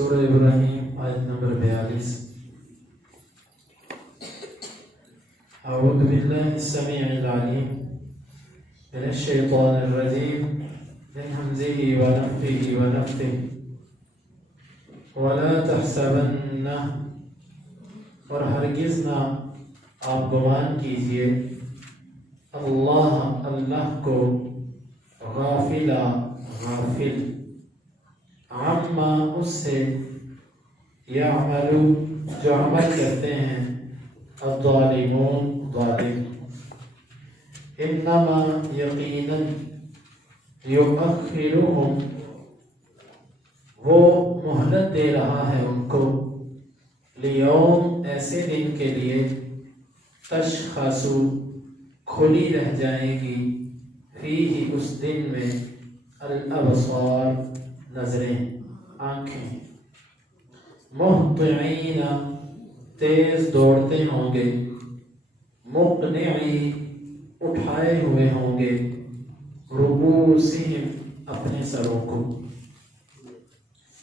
سورہ ابراہیم آیت نمبر 42۔ اعوذ باللہ السمیع العلیم من الشیطان الرجیم من ہمزہ ونفخہ ونفثہ ولا تحسبن، اور ہرگز نہ آپ گمان کیجئے اللہ کو غافلا غافل عما اس سے یعمل جو عمل کرتے ہیں الظالمون ظالم، انما یقینا یؤخرہم وہ مہلت دے رہا ہے ان کو لیوم ایسے دن کے لیے تشخص کھلی رہ جائے گی فیہ اس دن میں الابصار نظریں آنکھیں، مہطعین تیز دوڑتے ہوں گے، مقنعی اٹھائے ہوئے ہوں گے، رؤوسہم اپنے سروں کو،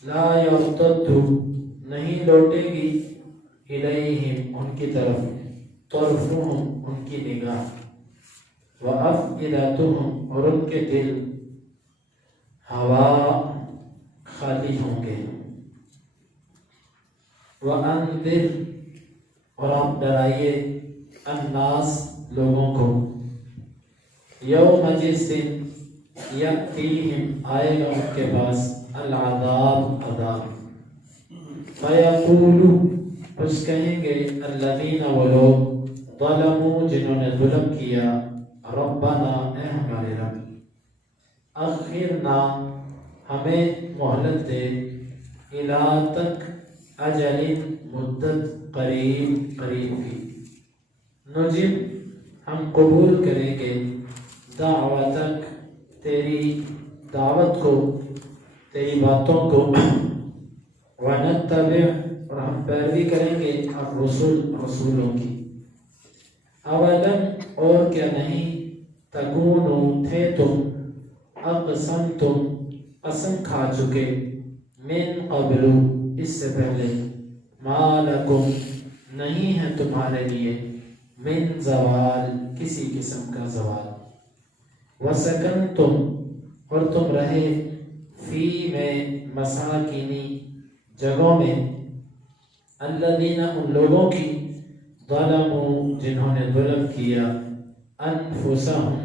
لا یرتد نہیں لوٹے گی الیہم ان کی طرف طرفہم ان کی نگاہ، وافئدتہم اور ان کے دل ہوا خالی ہوں گے، وانذر اور آپ ڈرائیے الناس لوگوں کو، یوم جس دن یأتیہم آئے گا ان کے پاس العذاب عذاب، فیقولو اس کہیں گے الذین وہ لوگ ظلموا جنہوں نے ظلم کیا ربنا اے ہمارے رب اخرنا ہمیں مہلت دے الی تک اجل مدت قریب کی، نجب ہم قبول کریں گے دعوتک تیری دعوت کو تیری باتوں کو، ونتبع اور ہم پیروی کریں گے الرسل رسولوں کی، اولم اور کیا نہیں تکونوا تھے تم اقسمتم قسم کھا چکے من قبل اس سے پہلے ما لکم نہیں ہے تمہارے لیے من زوال کسی قسم کا زوال، وسکنتم اور تم رہے فی میں مساکینی جگہوں میں، الذین ان لوگوں کی ظلموا جنہوں نے ظلم کیا انفسہم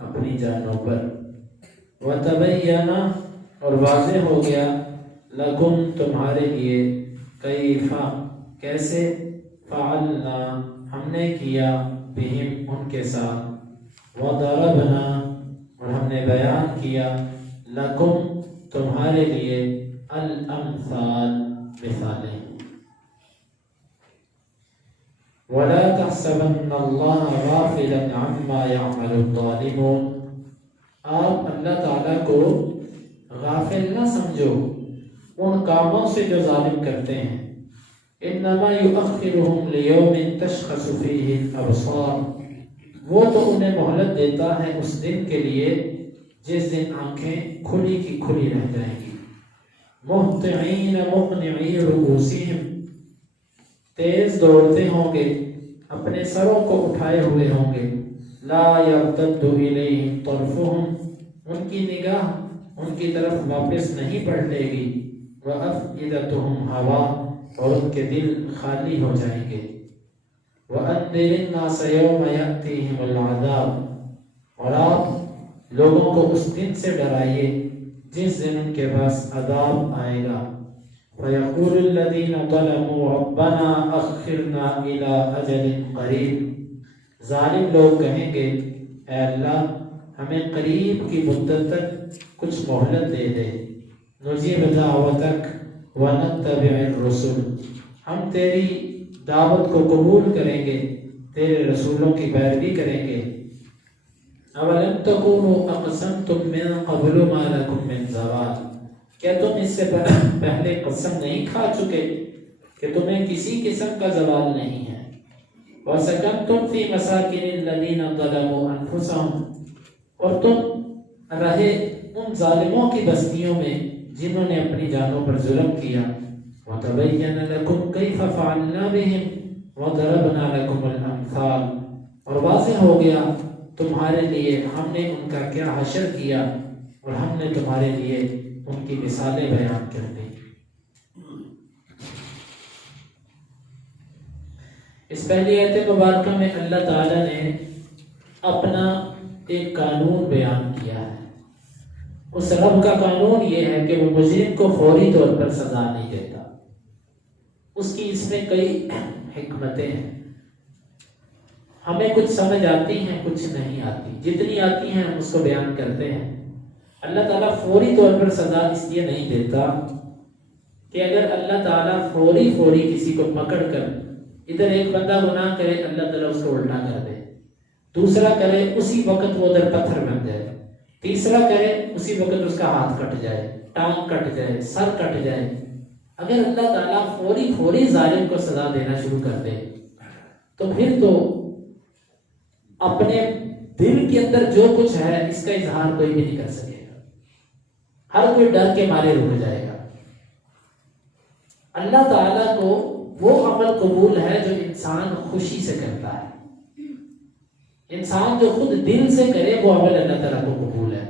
اپنی جانوں پر، وتبین اور واضح ہو گیا لکم تمہارے لیے کیفا کیسے فعلنا ہم نے کیا بہم ان کے ساتھ، وضربنا اور ہم نے بیان کیا لکم تمہارے لیے الامثال مثالیں، ولا تحسبن اللہ غافلا عما يعمل الظالمون آپ اللہ تعالیٰ کو غافل نہ سمجھو ان کاموں سے جو ظالم کرتے ہیں، انما یؤخرہم لیوم تشخص فیہ الابصار وہ تو انہیں مہلت دیتا ہے اس دن کے لیے جس دن آنکھیں کھلی کی کھلی رہ جائیں گی، مہطعین مقنعی رؤوسہم تیز دوڑتے ہوں گے اپنے سروں کو اٹھائے ہوئے ہوں گے، لا یرتد الیہم طرفہم ان کی نگاہ ان کی طرف واپس نہیں پلٹے گی، وافئدتہم ہوا اور ان کے دل خالی ہو جائیں گے، وانذر الناس یوم یأتیہم العذاب اور آپ لوگوں کو اس دن سے ڈرائیے جس دن ان کے پاس عذاب آئے گا، فیقول الذین ظلموا ربنا اخرنا الی اجل قریب ظالم لوگ کہیں گے اے اللہ ہمیں قریب کی مدت تک کچھ مہلت دے دے، نجیب دعوتک ونتبع الرسل ہم تیری دعوت کو قبول کریں گے تیرے رسولوں کی پیروی کریں گے، اولم تکونوا اقسمتم من قبل ما لکم من زوال کیا تم اس سے پہلے قسم نہیں کھا چکے کہ تمہیں کسی قسم کا زوال نہیں ہے، وسکنتم فی مساکن الذین ظلموا انفسہم اور تم رہے ان ظالموں کی بستیوں میں جنہوں نے اپنی جانوں پر ظلم کیا، وَتَبَيَّنَ لَكُمْ كَيْفَ فَعَلْنَا بِهِمْ وَضَرَبْنَا لَكُمُ الْأَمْثَالَ، اور واضح ہو گیا تمہارے لیے ہم نے ان کا کیا حشر کیا اور ہم نے تمہارے لیے ان کی مثالیں بیان کر دی۔ اس پہلی آیت مبارکہ میں اللہ تعالیٰ نے اپنا ایک قانون بیان کیا ہے۔ اس رب کا قانون یہ ہے کہ وہ مجرم کو فوری طور پر سزا نہیں دیتا، اس کی اس میں کئی حکمتیں ہیں۔ ہمیں کچھ سمجھ آتی ہیں، کچھ نہیں آتی، جتنی آتی ہیں ہم اس کو بیان کرتے ہیں۔ اللہ تعالیٰ فوری طور پر سزا اس لیے نہیں دیتا کہ اگر اللہ تعالیٰ فوری کسی کو پکڑ کر ادھر ایک بندہ گناہ کرے، اللہ تعالیٰ اس کو الٹا کر دے، دوسرا کرے اسی وقت وہ ادھر پتھر بن جائے، تیسرا کرے اسی وقت اس کا ہاتھ کٹ جائے، ٹانگ کٹ جائے، سر کٹ جائے۔ اگر اللہ تعالیٰ فوری ظالم کو سزا دینا شروع کر دے تو پھر تو اپنے دل کے اندر جو کچھ ہے اس کا اظہار کوئی بھی نہیں کر سکے گا، ہر کوئی ڈر کے مارے رک جائے گا۔ اللہ تعالیٰ کو وہ عمل قبول ہے جو انسان خوشی سے کرتا ہے، انسان جو خود دل سے کرے وہ عمل اللہ تعالیٰ کو قبول ہے۔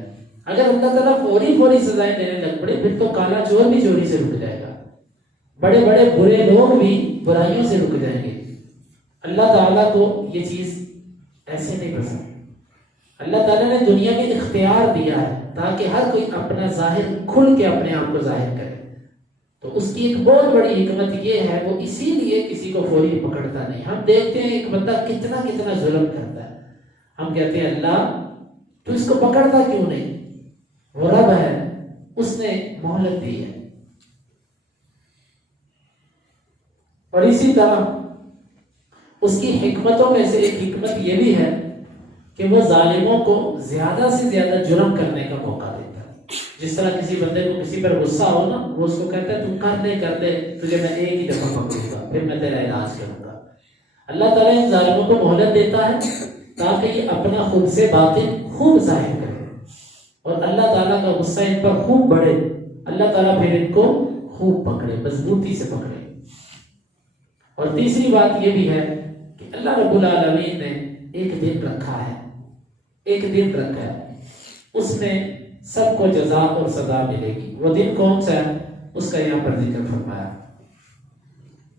اگر اللہ تعالیٰ فوری سزائیں دینے لگ پڑے پھر تو کالا چور بھی چوری سے رک جائے گا، بڑے برے لوگ بھی برائیوں سے رک جائیں گے۔ اللہ تعالیٰ کو یہ چیز ایسے نہیں پسند۔ اللہ تعالیٰ نے دنیا میں اختیار دیا ہے تاکہ ہر کوئی اپنا ظاہر کھل کے اپنے آپ کو ظاہر کرے، تو اس کی ایک بہت بڑی حکمت یہ ہے وہ اسی لیے کسی کو فوری پکڑتا نہیں۔ ہم دیکھتے ہیں ایک بندہ کتنا ظلم کرتا ہے، ہم کہتے ہیں اللہ تو اس کو پکڑتا کیوں نہیں؟ وہ رب ہے، اس نے مہلت دی ہے۔ اور اسی طرح اس کی حکمتوں میں سے ایک حکمت یہ بھی ہے کہ وہ ظالموں کو زیادہ سے زیادہ جرم کرنے کا موقع دیتا ہے۔ جس طرح کسی بندے کو کسی پر غصہ ہو نا، وہ اس کو کہتا ہے تم کر دے تجھے میں ایک ہی دفعہ پکڑوں گا، پھر میں تیرا علاج کروں گا۔ اللہ تعالیٰ ان ظالموں کو مہلت دیتا ہے تاکہ یہ اپنا خود سے باطن خوب ظاہر کرے اور اللہ تعالیٰ کا غصہ ان پر خوب بڑھے، اللہ تعالیٰ پھر ان کو خوب پکڑے، مضبوطی سے پکڑے۔ اور تیسری بات یہ بھی ہے کہ اللہ رب العالمین نے ایک دن رکھا ہے، اس میں سب کو جزا اور سزا ملے گی۔ وہ دن کون سا ہے اس کا یہاں پر ذکر فرمایا۔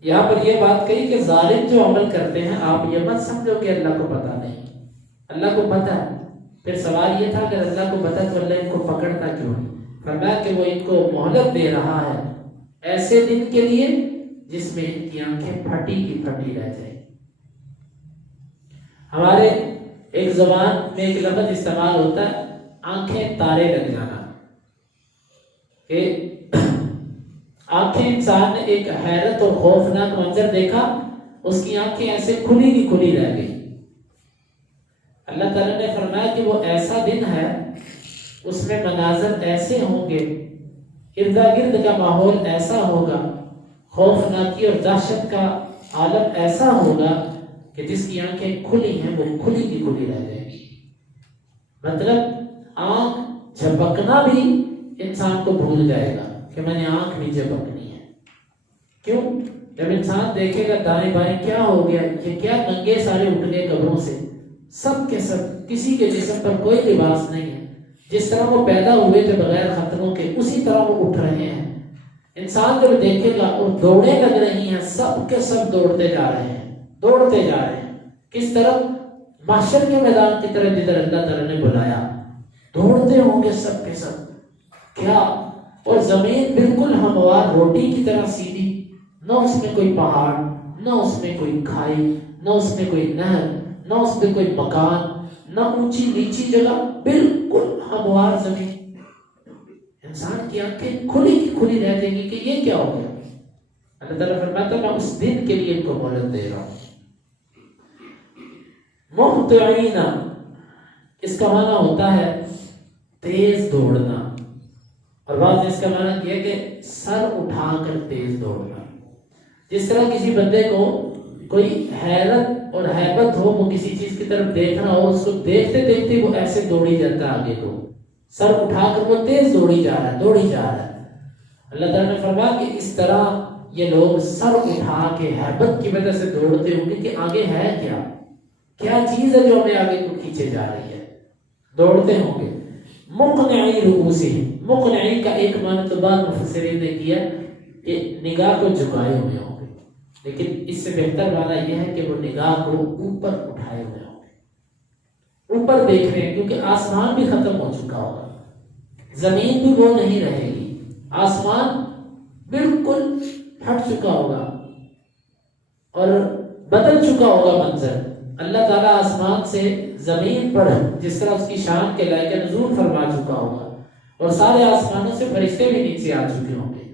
یہاں پر یہ بات کہی کہ ظالم جو عمل کرتے ہیں آپ یہ مت سمجھو کہ اللہ کو پتہ نہیں، اللہ کو پتہ ہے۔ پھر سوال یہ تھا اگر اللہ کو پتہ تو اللہ ان کو پکڑتا کیوں نہیں؟ فرمایا کہ وہ ان کو مہلت دے رہا ہے ایسے دن کے لیے جس میں ان کی آنکھیں پھٹی کی پھٹی رہ جائیں۔ ہمارے ایک زبان میں ایک لفظ استعمال ہوتا ہے آنکھیں تارے لگ جانا، کہ آنکھیں انسان نے ایک حیرت اور خوفناک منظر دیکھا، اس کی آنکھیں ایسے کھلی کی کھلی رہ گئی۔ اللہ تعالیٰ نے فرمایا کہ وہ ایسا دن ہے اس میں مناظر ایسے ہوں گے، ارد گرد کا ماحول ایسا ہوگا، خوفناکی اور دہشت کا عالم ایسا ہوگا کہ جس کی آنکھیں کھلی ہیں وہ کھلی کی کھلی رہ جائیں گی۔ مطلب آنکھ جھپکنا بھی انسان کو بھول جائے گا کہ میں نے آنکھ بھی جھپکنی ہے۔ کیوں؟ جب انسان دیکھے گا دائیں بائیں کیا ہو گیا، یہ کیا ننگے سارے اٹھ گئے قبروں سے، سب کے سب، کسی کے جسم پر کوئی لباس نہیں ہے، جس طرح وہ پیدا ہوئے تھے بغیر خطروں کے اسی طرح وہ اٹھ رہے ہیں۔ انسان جب دیکھے گا اور دوڑیں لگ رہی ہیں، سب کے سب دوڑتے جا رہے ہیں، کس طرح؟ محشر کے میدان کی طرح جدھر اللہ تعالیٰ نے بلایا، دوڑتے ہوں گے سب کے سب۔ کیا؟ اور زمین بالکل ہموار روٹی کی طرح سیدھی، نہ اس میں کوئی پہاڑ، نہ اس میں کوئی کھائی، نہ اس میں کوئی نہر، نہ اس میں کوئی مکان، نہ اونچی نیچی جگہ، بالکل ہموار زمین۔ انسان کی آنکھیں کھلی کی کھلی رہ جائیں گی کہ یہ کیا ہو گیا۔ اللہ تعالیٰ فرماتا ہے میں اس دن کے لیے ان کو مہلت دے رہا ہوں۔ مہطعین، اس کا معنی ہوتا ہے تیز دوڑنا، اور بعض اس کا معنی کیا کہ سر اٹھا کر تیز دوڑنا۔ جس طرح کسی بندے کو کوئی حیرت اور ہیبت ہو، وہ کسی چیز کی طرف دیکھ رہا ہو، اس کو دیکھتے دیکھتے وہ ایسے دوڑی جاتا ہے آگے کو، سر اٹھا کر وہ تیز دوڑی جا رہا ہے۔ اللہ تعالیٰ نے فرمایا کہ اس طرح یہ لوگ سر اٹھا کے ہیبت کی وجہ سے دوڑتے ہوں گے کہ آگے ہے کیا، کیا چیز ہے جو ہمیں آگے کو کھینچے جا رہی ہے، دوڑتے ہوں گے۔ مقنعی رؤوسہم، مقنعی کا ایک معنی تو بعد مفسرین نے کیا کہ نگاہ کو جھکائے ہوئے ہوں گے، لیکن اس سے بہتر معنی یہ ہے کہ وہ نگاہ کو اوپر اٹھائے ہوئے ہوں گے، اوپر دیکھ رہے ہیں، کیونکہ آسمان بھی ختم ہو چکا ہوگا، زمین بھی وہ نہیں رہے گی، آسمان بالکل ہٹ چکا ہوگا اور بدل چکا ہوگا منظر۔ اللہ تعالیٰ آسمان سے زمین پر جس طرح اس کی شان کے لائق نزول فرما چکا ہوگا، اور سارے آسمانوں سے فرشتے بھی نیچے آ چکے ہوں گے،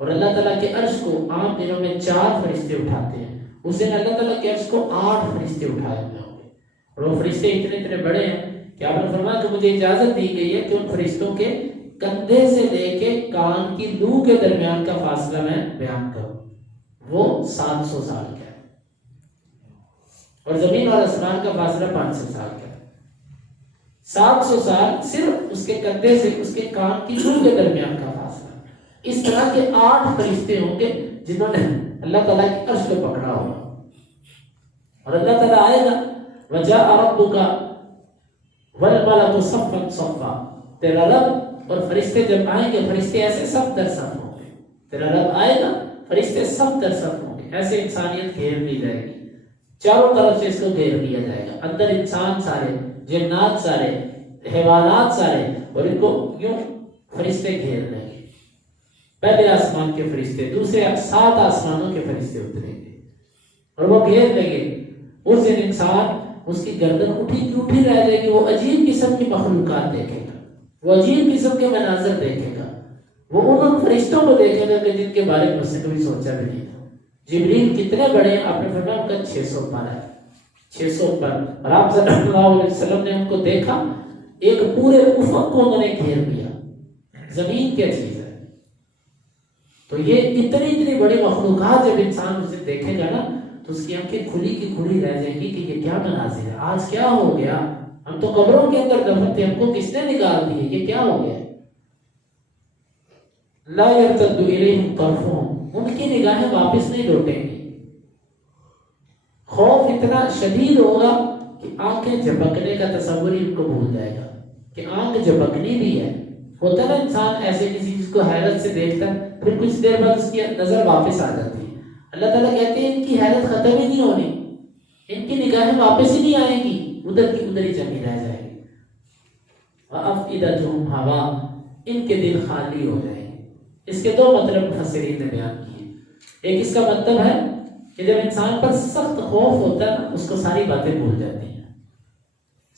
اور اللہ تعالیٰ کے عرش کو عام دنوں میں 4 فرشتے اٹھاتے ہیں، اس دن اللہ تعالیٰ کے عرش کو 8 فرشتے اٹھائے ہوئے ہوں گے، اور وہ فرشتے اتنے بڑے ہیں کہ آپ نے فرمایا کہ مجھے اجازت دی گئی ہے کہ ان فرشتوں کے کندھے سے لے کے کان کی لو کے درمیان کا فاصلہ میں بیان کروں، وہ 700 سال کا ہے، اور زمین اور آسمان کا فاصلہ 500 سال کا ہے۔ 700 سال صرف اس کے کندھے سے اس کے کان کی لو کے درمیان کا فاصلہ۔ اس طرح کے 8 فرشتے ہوں گے جنہوں نے اللہ تعالیٰ کی عرش کو پکڑا ہوگا، اور اللہ تعالیٰ آئے گا وَجَاءَ رَبُّكَ وَالْمَلَكُ صَفًّا صَفًّا، تیرا رب اور فرشتے جب آئیں گے، فرشتے ایسے صف در صف ہوں گے، تیرا رب آئے گا، فرشتے صف در صف ہوں گے، ایسے انسانیت گھیر لی جائے گی، چاروں طرف سے اس کو گھیر لیا جائے گا، اندر انسان سارے، جنات سارے، حیوانات سارے، اور ان کو یوں فرشتے گھیر لیں گے۔ پہلے آسمان کے فرشتے، دوسرے 7 آسمانوں کے فرشتے اتریں گے اور وہ گھیر لیں گے۔ اس دن انسان، اس کی گردن اٹھی کی اٹھی رہ جائے گی، وہ عجیب قسم کی مخلوقات دیکھے گا، وہ عجیب قسم کے مناظر دیکھے گا، وہ ان فرشتوں کو دیکھے گا کہ جن کے بارے میں اس نے کبھی سوچا بھی نہیں تھا۔ جبریل کتنے بڑے ہیں، آپ نے فرمایا ان کا 600 پر ہے، 600 پر، اور آپ صلی اللہ علیہ وسلم نے ان کو دیکھا، ایک پورے افق کو انہوں نے گھیر لیا۔ زمین کیا چیز ہے؟ تو یہ اتنی بڑی مخلوقات جب انسان اسے دیکھے گا نا تو اس کی آنکھیں کھلی کی کھلی رہ جائیں گی کہ یہ کیا مناظر ہے، آج کیا ہو گیا، ہم تو قبروں کے اندر دفن تھے، ہم کو کس نے نکال دیے، یہ کیا ہو گیا۔ لا يرتد الیہم طرفہم، ان کی نگاہیں واپس نہیں لوٹیں گی۔ خوف اتنا شدید ہوگا کہ آنکھیں جھپکنے کا تصور ہی ان کو بھول جائے گا کہ آنکھ جھپکنی بھی ہے۔ ہوتا ہے نا انسان ایسے کسی چیز کو حیرت سے دیکھتا ہے، پھر کچھ دیر بعد اس کی نظر واپس آ جاتی ہے۔ اللہ تعالیٰ کہتے ہیں ان کی حیرت ختم ہی نہیں ہونی، ان کی نگاہیں واپس ہی نہیں آئیں گی، ادھر کی ادھر ہی جمی رہ جائے گی۔ وَأَفْئِدَتُهُمْ هَوَاءٌ، ان کے دل خالی ہو جائیں گے۔ اس کے 2 مطلب مفسرین نے بیان کیے۔ ایک اس کا مطلب ہے کہ جب انسان پر سخت خوف ہوتا ہے نا، اس کو ساری باتیں بھول جاتی ہیں۔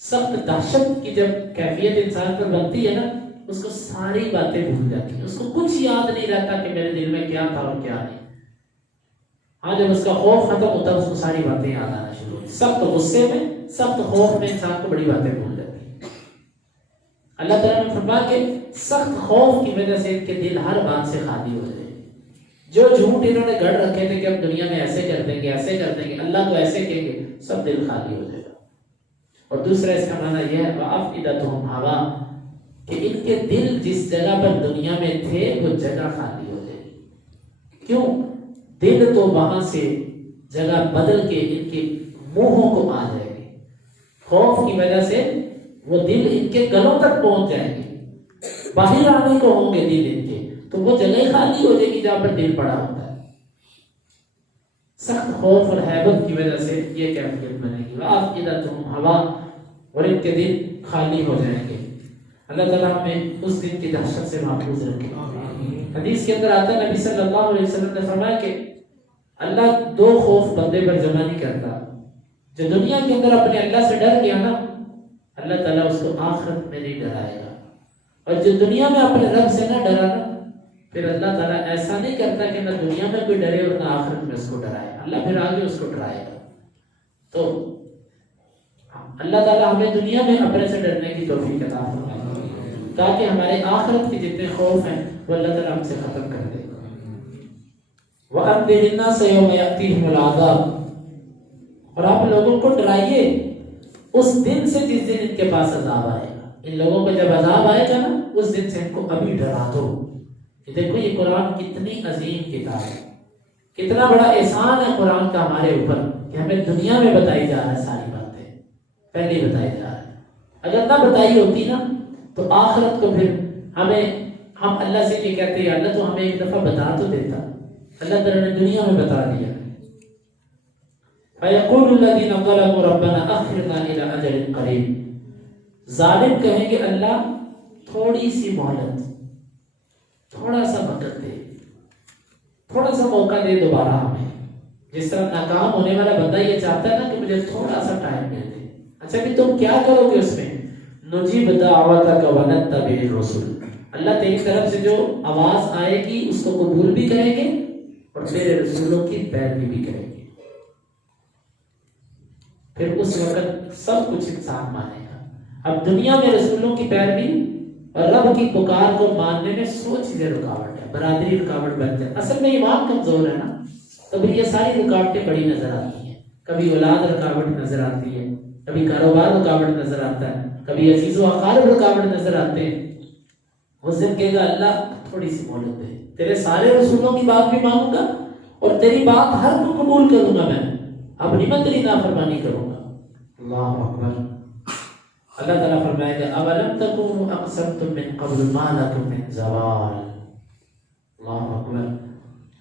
سخت دہشت کی جب کیفیت انسان پر بنتی ہے نا، اس کو ساری باتیں بھول جاتی ہیں، اس کو کچھ یاد نہیں رہتا کہ میرے دل میں کیا تھا اور کیا نہیں۔ ہاں جب اس کا خوف ختم ہوتا ہے اس کو ساری باتیں یاد آنا شروع ہوتی۔ سخت غصے میں، سخت خوف میں انسان کو بڑی باتیں بھول جاتی ہیں۔ اللہ تعالیٰ نے فرمایا کہ سخت خوف کی وجہ سے ان کے دل ہر بات سے خالی ہو جائے۔ جو جھوٹ انہوں نے گڑھ رکھے تھے کہ ہم دنیا میں ایسے کر دیں گے، ایسے کر دیں گے، اللہ کو ایسے کہیں گے، سب دل خالی ہو جائے گا۔ اور دوسرا اس کا معنی یہ ہے وَأَفْئِدَتُهُمْ هَوَاءٌ، کہ ان کے دل جس جگہ پر دنیا میں تھے وہ جگہ خالی ہو جائے گی۔ کیوں؟ دل تو وہاں سے جگہ بدل کے ان کے منہوں کو آ جائے گی، خوف کی وجہ سے وہ دل ان کے گلوں تک پہنچ جائیں گے، باہر آنے کو ہوں گے دل ان کے، تو وہ جگہ خالی ہو جائے گی جہاں پر دل پڑا ہوتا ہے۔ سخت خوف اور ہیبت کی وجہ سے یہ کیفیت بنے گی۔ وَأَفْئِدَتُهُمْ هَوَاءٌ، اور ان کے دل خالی ہو جائیں گے۔ اللہ تعالیٰ ہمیں اس دن کی دہشت سے محفوظ رکھے۔ حدیث کے اندر آتا ہے، نبی صلی اللہ علیہ وسلم نے فرمایا کہ اللہ 2 خوف بندے پر جمع نہیں کرتا۔ جو دنیا کے اندر اپنے اللہ سے ڈر گیا نا، اللہ تعالیٰ اس کو آخرت میں نہیں ڈرائے گا، اور جو دنیا میں اپنے رب سے نہ ڈرا نا، پھر اللہ تعالیٰ ایسا نہیں کرتا کہ نہ دنیا میں کوئی ڈرے اور نہ آخرت میں اس کو ڈرائے، اللہ پھر آگے اس کو ڈرائے گا۔ تو اللہ تعالیٰ ہمیں دنیا میں اپنے سے ڈرنے کی توفیق عطا فرمائے تاکہ ہمارے آخرت کے جتنے خوف ہیں وہ اللہ تعالیٰ ہم سے ختم کر دے۔ وَأَنذِرِ النَّاسَ يَوْمَ يَأْتِيهِمُ الْعَذَابُ، اور آپ لوگوں کو ڈرائیے اس دن سے جس دن ان کے پاس عذاب آئے گا۔ ان لوگوں کو جب عذاب آئے گا نا، اس دن سے ان کو ابھی ڈرا دو۔ دیکھو یہ قرآن کتنی عظیم کتاب ہے، کتنا بڑا احسان ہے قرآن کا ہمارے اوپر کہ ہمیں دنیا میں بتائی جا رہا ہے ساری باتیں، پہلے بتائی جا رہا ہے۔ اگر نہ بتائی ہوتی نا تو آخرت کو پھر ہم اللہ سے یہ کہتے ہیں اللہ تو ہمیں ایک دفعہ بتا تو دیتا، اللہ تعالیٰ نے دنیا میں بتا دیا۔ فَيَقُولُ الَّذِينَ ظَلَمُوا رَبَّنَا أَخِّرْنَا إِلَىٰ أَجَلٍ قَرِيبٍ، ظالم کہیں گے اللہ تھوڑی سی مہلت، تھوڑا سا وقت دے، تھوڑا سا موقع دے دوبارہ ہمیں۔ جس طرح ناکام ہونے والا بندہ یہ چاہتا ہے نا کہ مجھے تھوڑا سا ٹائم مل دے، اچھا بھی تم کیا کرو گے اس میں؟ نجیب دعوتک ونتبع الرسل، اللہ تیری طرف سے جو آواز آئے گی اس کو قبول بھی کریں گے اور تیرے رسولوں کی پیروی بھی کریں گے۔ پھر اس وقت سب کچھ انسان مانے گا۔ اب دنیا میں رسولوں کی پیروی اور رب کی پکار کو ماننے میں 100 چیزیں رکاوٹ ہے، برادری رکاوٹ بن جائے۔ اصل میں ایمان کمزور ہے نا، تو پھر یہ ساری رکاوٹیں بڑی نظر آتی ہیں۔ کبھی اولاد رکاوٹ نظر آتی ہے، کبھی کاروبار رکاوٹ نظر آتا ہے، کبھی عزیز و اقارب رکاوٹ نظر آتے ہیں۔ اس دن کہے گا اللہ تھوڑی سی مہلت دے، تیرے سارے رسولوں کی بات بھی مانوں گا اور تیری بات ہر کو قبول کروں گا، میں اپنی میں تیری نافرمانی کروں گا۔ اللہ اکبر۔ اللہ تعالیٰ فرمائے گا اولم تکونوا اقسمتم من قبل ما لکم من زوال۔ اللہ اکبر۔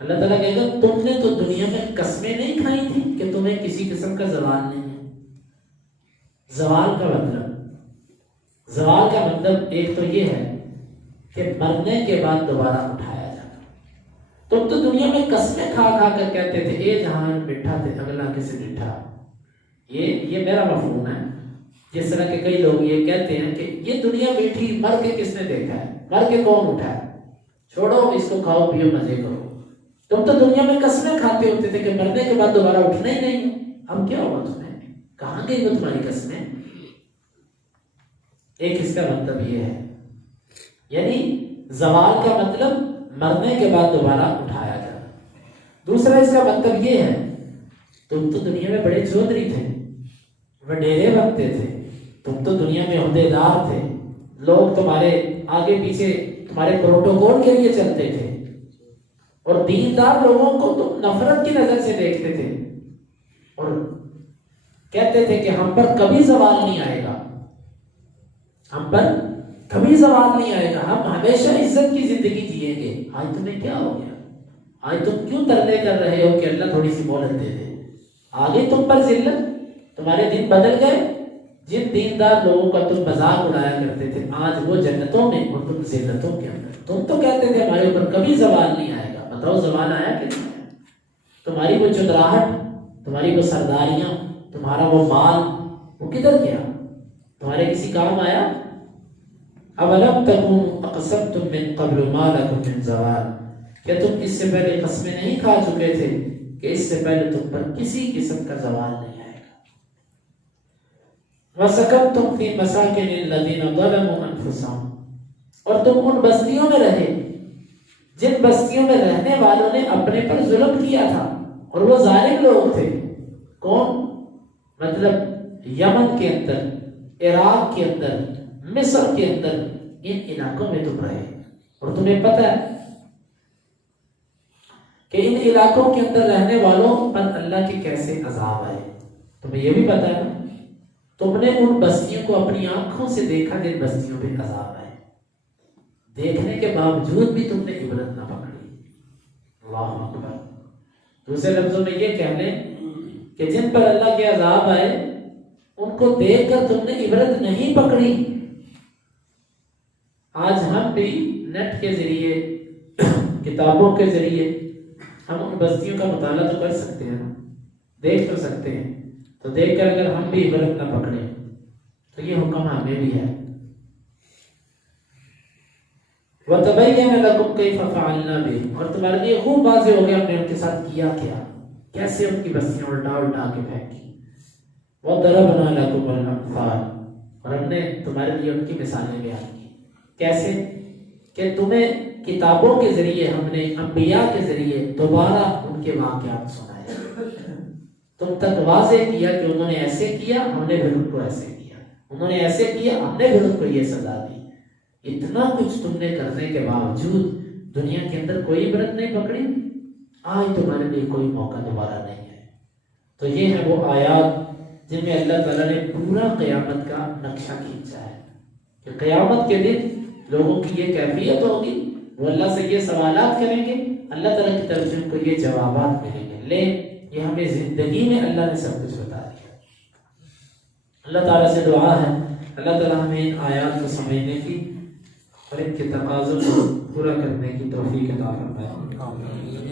اللہ تعالیٰ کہے گا تم نے تو دنیا میں قسمیں نہیں کھائی تھی کہ تمہیں کسی قسم کا زوال نہیں ہے۔ زوال کا مطلب ایک تو یہ ہے کہ مرنے کے بعد دوبارہ اٹھایا جانا۔ تم تو دنیا میں قسمیں کھا کھا کر کہتے تھے اے جہاں مٹھا تھے اگلا کسے ڈٹھا۔ یہ میرا مفہوم ہے۔ جس طرح کہ کئی لوگ یہ کہتے ہیں کہ یہ دنیا میٹھی، مر کے کس نے دیکھا ہے، مر کے کون اٹھا ہے، چھوڑو اس کو کھاؤ پیو مزے کرو۔ تم تو دنیا میں قسمیں کھاتے ہوتے تھے کہ مرنے کے بعد دوبارہ اٹھنا ہی نہیں ہے۔ اب کیا ہوا تمہیں، کہاں گئی وہ تمہاری قسمیں؟ ایک اس کا مطلب یہ ہے، یعنی زوال کا مطلب مرنے کے بعد دوبارہ اٹھایا جانا۔ دوسرا اس کا مطلب یہ ہے تم تو دنیا میں بڑے چودھری تھے، وڈیرے بنتے تھے، تم تو دنیا میں عہدیدار تھے، لوگ تمہارے آگے پیچھے تمہارے پروٹوکول کے لیے چلتے تھے اور دیندار لوگوں کو تم نفرت کی نظر سے دیکھتے تھے اور کہتے تھے کہ ہم پر کبھی زوال نہیں آئے گا، ہم پر کبھی زوال نہیں آئے گا، ہم ہمیشہ عزت کی زندگی جئیں گے۔ آج تمہیں کیا ہو گیا؟ آج تم کیوں ترلے کر رہے ہو کہ اللہ تھوڑی سی مہلت دے دے؟ آگے تم پر ذلت، تمہارے دن بدل گئے۔ جن دیندار لوگوں کا تم مذاق اڑایا کرتے تھے آج وہ جنتوں میں اور تم ذلتوں کے اندر۔ تم تو کہتے تھے ہمارے اوپر کبھی زوال نہیں آئے گا، بتاؤ زوال آیا کہ نہیں آیا؟ تمہاری وہ چتراہٹ، تمہاری وہ سرداریاں، تمہارا وہ مال، وہ کدھر گیا؟ تمہارے کسی کام آیا؟ اولم تکونوا اقسمتم من قبل ما لکم من زوال، کیا تم اس سے پہلے قسمیں نہیں کھا چکے تھے کہ اس سے پہلے تم پر کسی قسم کا زوال نہیں آئے گا؟ وَسَكَنْتُمْ فِي مَسَاكِنِ الَّذِينَ ظَلَمُوا أَنفُسَهُمْ، اور تم ان بستیوں میں رہے جن بستیوں میں رہنے والوں نے اپنے پر ظلم کیا تھا اور وہ ظالم لوگ تھے۔ کون؟ مطلب یمن کے اندر، عراق کے اندر، مصر کے اندر، ان علاقوں میں تم رہے اور تمہیں پتہ ہے کہ ان علاقوں کے اندر رہنے والوں پر اللہ کے کیسے عذاب آئے۔ تمہیں یہ بھی پتہ ہے نا، تم نے ان بستیوں کو اپنی آنکھوں سے دیکھا جن بستیوں پہ عذاب آئے، دیکھنے کے باوجود بھی تم نے عبرت نہ پکڑی۔ اللہ اکبر۔ دوسرے لفظوں میں یہ کہہ لیں کہ جن پر اللہ کے عذاب آئے ان کو دیکھ کر تم نے عبرت نہیں پکڑی۔ آج ہم بھی نیٹ کے ذریعے، کتابوں کے ذریعے ہم ان بستیوں کا مطالعہ تو کر سکتے ہیں، دیکھ تو سکتے ہیں، تو دیکھ کر اگر ہم بھی عبرت نہ پکڑیں تو یہ حکم ہمیں بھی ہے۔ وَتَبَيَّنَ لَكُمْ كَيْفَ فَعَلْنَا بِهِمْ، اور تمہارے لیے خوب واضح ہو گیا ہم نے ان کے ساتھ کیا کیا، کیسے ان کی بستیاں الٹا الٹا کے پھینکی۔ وَضَرَبْنَا لَكُمُ الْأَمْثَالَ، اور ہم نے تمہارے لیے ان کی مثالیں بیان کی۔ کیسے؟ کہ تمہیں کتابوں کے ذریعے ہم نے انبیاء کے ذریعے دوبارہ ان کے واقعات سنائے، تم تک واضح کیا کہ انہوں نے ایسے کیا، ہم نے پھر ان کو ایسے کیا، انہوں نے ایسے کیا، ہم نے پھر ان کو یہ سزا دی۔ اتنا کچھ تم نے کرنے کے باوجود دنیا کے اندر کوئی عبرت نہیں پکڑی۔ آج تمہارے لیے کوئی موقع دوبارہ نہیں ہے۔ تو یہ ہے وہ آیات جن میں اللہ تعالیٰ نے پورا قیامت کا نقشہ کھینچا ہے کہ قیامت کے دن لوگوں کی یہ کیفیت ہوگی، وہ اللہ سے یہ سوالات کریں گے، اللہ تعالیٰ کی طرف سے ان کو یہ جوابات ملیں گے۔ لے یہ ہمیں زندگی میں اللہ نے سب کچھ بتا دیا۔ اللہ تعالیٰ سے دعا ہے اللہ تعالیٰ ہمیں ان آیات کو سمجھنے کی اور ان کے تقاضوں کو پورا کرنے کی توفیق عطا فرمائے۔